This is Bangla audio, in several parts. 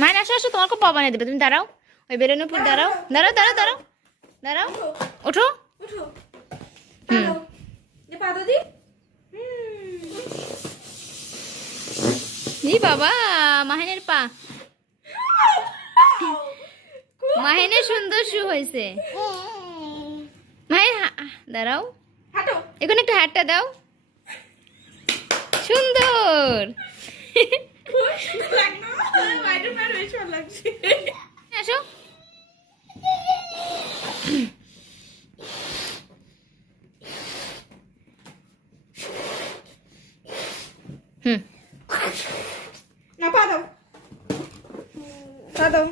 মায়ের আসো আসো, তোমাকে পা বানিয়ে দেবে। তুমি দাঁড়াও, ওই বেরোনোর উপর দাঁড়াও, দাঁড়াও দাঁড়াও দাঁড়াও দাঁড়াও, ওঠো। উঠো। হুম। পা দাও দি। ই বাবা, মাহিনের পা, মাহিনের সুন্দর শু হয়েছে। মাহিন দাঁড়াও, হাঁটো। এখন একটু হাতটা দাও, সুন্দর। খুব সুন্দর লাগলো। মায়ের পা বেশ ভালো লাগছে। আসো। হুম। না পা দাও। পা দাও।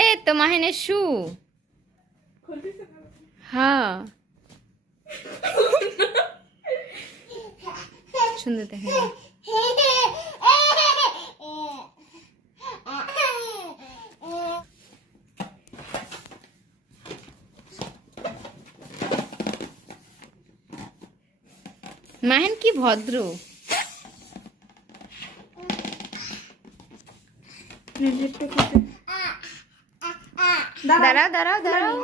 এই তো মাহিনের শু। খুলতেছে না। হ্যাঁ, সুন্দর দেখে। মাহিন কি ভদ্র। দাঁড়াও দাঁড়াও দাঁড়াও।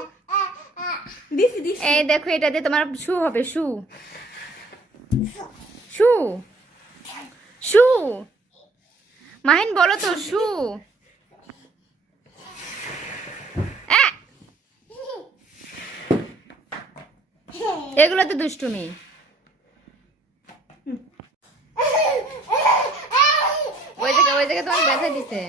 দিছি দিছি। এই দেখো, এটা দিয়ে তোমার শু হবে, শু শু শু। মাহিন বলো তো, শু। এগুলো তো দুষ্টুমি। ওই জায়গায় তোমার ব্যথা দিছে।